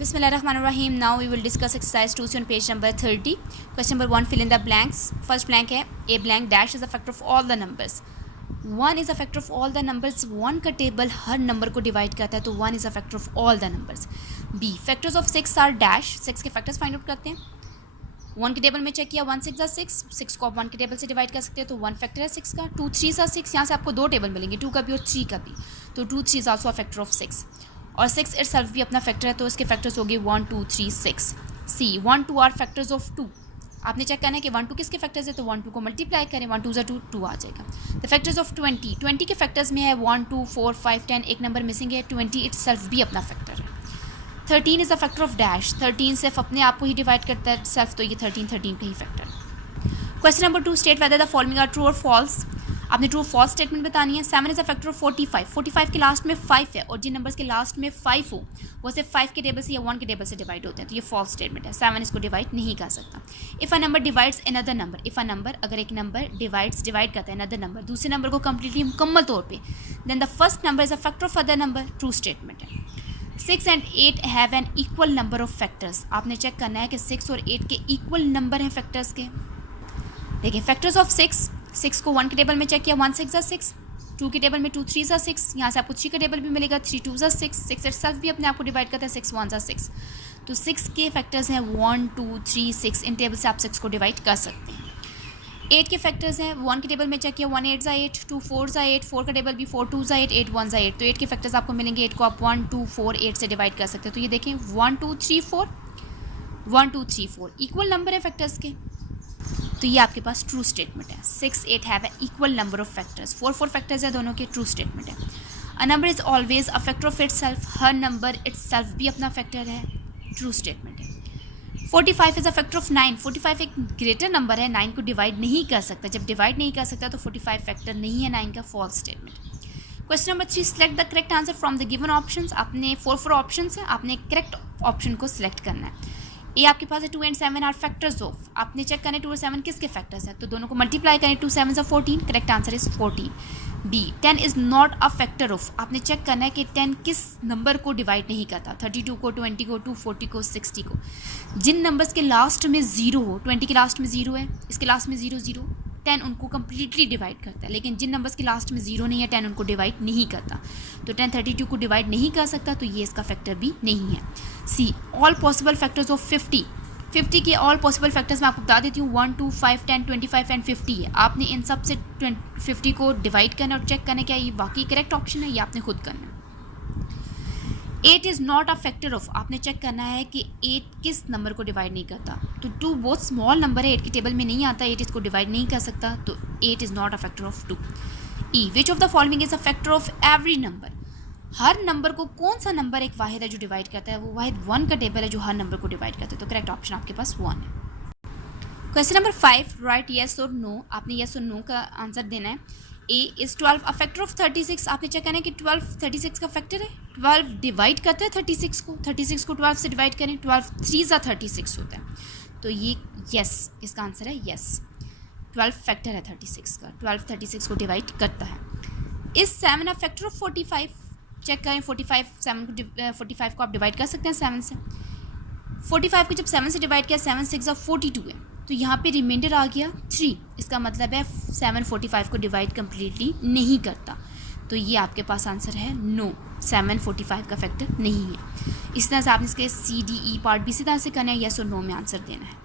Bismillahirrahmanirrahim. Now we will discuss exercise 2 on page number 30. Question number 1, fill in the blanks. First blank है a blank dash is a factor of all the numbers. 1 is a factor of all the numbers. 1 का table हर number को divide करता है तो 1 is a factor of all the numbers. B factors of 6 are dash. 6 के factors find out करते हैं. 1 के table में चेक किया 1 6 6. 6 को आप 1 के टेबल से डिवाइड कर सकते हैं तो 1 फैक्टर है 6 का. 2 3 6. यहाँ से आपको दो टेबल मिलेंगे 2 का भी और 3 का भी. तो 2 3 is also a factor of 6 और 6 इटसेल्फ भी अपना फैक्टर है तो इसके फैक्टर्स हो गए 1 2 3 6. C 1 2 are factors of 2. आपने चेक करना है कि 1 2 किसके फैक्टर्स है तो 1 2 को मल्टीप्लाई करें 1 2 2 2 आ जाएगा. द फैक्टर्स ऑफ 20 20 के फैक्टर्स में है 1 2 4 5 10. एक नंबर मिसिंग है 20 इटसेल्फ भी अपना फैक्टर है. 13 is a factor of dash. 13 सिर्फ अपने आप को ही डिवाइड करता है सेल्फ तो ये 13 का ही फैक्टर है. Question number 2 state whether the following are true और फॉल्स. आपने ट्रू फॉल्स स्टेटमेंट बतानी है. 7 इज़ अ फैक्टर ऑफ 45. 45 के लास्ट में 5 है और जिन नंबर्स के लास्ट में 5 हो वो सिर्फ 5 के टेबल से या 1 के टेबल से डिवाइड होते हैं तो ये फॉल्स स्टेटमेंट है. 7 इसको डिवाइड नहीं कर सकता. If a number divides another number. If a number अगर एक नंबर डिवाइड करता है अनदर नंबर दूसरे नंबर को कम्प्लीटली मुकम्मल तौर पर then the first number is a factor of other number. True statement है. 6 and 8 have an equal number of factors. आपने चेक करना है कि 6 और 8 के इक्वल नंबर हैं फैक्टर्स के. देखिए फैक्टर्स ऑफ 6 को 1 के टेबल में चेक किया 1 6 6. 2 के टेबल में 2 3 6. यहाँ से आपको 3 का टेबल भी मिलेगा 3 2 6. 6 इटसेल्फ भी अपने आप को डिवाइड करता है 6 1 6. तो 6 के फैक्टर्स हैं 1 2 3 6. इन टेबल से आप 6 को डिवाइड कर सकते हैं. 8 के फैक्टर्स हैं 1 के टेबल में चेक किया 1 8 8. 2 4 8. 4 का टेबल भी 4 2 8. 8 1 8. तो 8 के फैक्टर्स आपको मिलेंगे 8 को आप 1 2 4 8 से डिवाइड कर सकते हैं. तो ये देखें 1 2 3 4 1 2 3 4 इक्वल नंबर है फैक्टर्स के तो ये आपके पास ट्रू स्टेटमेंट है. 6 8 have a equal number of factors. 4 factors है दोनों के. ट्रू स्टेटमेंट है. A number is always a factor of itself. Her number itself भी अपना फैक्टर है. ट्रू स्टेटमेंट है. 45 इज़ अ फैक्टर ऑफ 9. 45 एक ग्रेटर नंबर है 9 को डिवाइड नहीं कर सकता. जब डिवाइड नहीं कर सकता तो 45 फैक्टर नहीं है 9 का. False statement. Question number 3 select the correct answer from the given options. आपने 4 ऑप्शंस हैं आपने करेक्ट ऑप्शन को सिलेक्ट करना है. ए आपके पास है 2 and 7 आर फैक्टर्स ऑफ. आपने चेक करना है 2 और 7 किसके फैक्टर्स हैं तो दोनों को मल्टीप्लाई करें 2 7 से 14. Correct answer is 14. B 10 is not a factor of. आपने चेक करना है कि 10 किस नंबर को डिवाइड नहीं करता. 32 को 20 को 240 को 60 को. जिन नंबर्स के लास्ट में 0 हो 20 के लास्ट में 0 है इसके लास्ट में 0 0. 10 उनको कम्प्लीटली डिवाइड करता है. लेकिन जिन नंबर्स के लास्ट में 0 नहीं है 10 उनको डिवाइड नहीं करता. तो 10 32 को डिवाइड नहीं कर सकता तो ये इसका फैक्टर भी नहीं है. See all possible factors of 50. 50 के ऑल पॉसिबल फैक्टर्स मैं आपको बता देती हूँ 1 2 5 10 25 एंड 50 है. आपने इन सब से 50 को डिवाइड करना और चेक करना क्या ये वाकई करेक्ट ऑप्शन है ये आपने खुद करना है. 8 is not a factor of. आपने चेक करना है कि 8 किस नंबर को डिवाइड नहीं करता. तो 2 बहुत स्मॉल नंबर है 8 की टेबल में नहीं आता. 8 इसको डिवाइड नहीं कर सकता तो 8 is not a factor of 2. E which of the following is a factor of every number. Her number को कौन सा नंबर एक वाहिद है जो डिवाइड करता है वो वाहिद 1 का टेबल है जो हर नंबर को डिवाइड करता है. तो करेक्ट ऑप्शन आपके पास 1 है. क्वेश्चन नंबर 5 राइट येस और नो. आपने येस और नो का आंसर देना है. A is 12 a factor of 36. आपने चेक करना है कि 12 36 का फैक्टर है. 12 डिवाइड करता है 36 को. 36 को 12 से डिवाइड करें 12 3 ज़ा 36 होता है. तो ये येस इसका आंसर है येस. 12 फैक्टर है 36 का. 12 36 को डिवाइड करता है. Is 7 a factor of 45. Check करें 45 को आप डिवाइड कर सकते हैं 7 से. 45 को जब 7 से डिवाइड किया 7 6 42 है तो यहाँ पे रिमाइंडर आ गया 3. इसका मतलब है 7 45 को डिवाइड कम्प्लीटली नहीं करता. तो ये आपके पास आंसर है नो. 7 45 का फैक्टर नहीं है. इस तरह से आपने इसके सी डी ई पार्ट भी इसी तरह से करना है. येस और नो में आंसर देना है.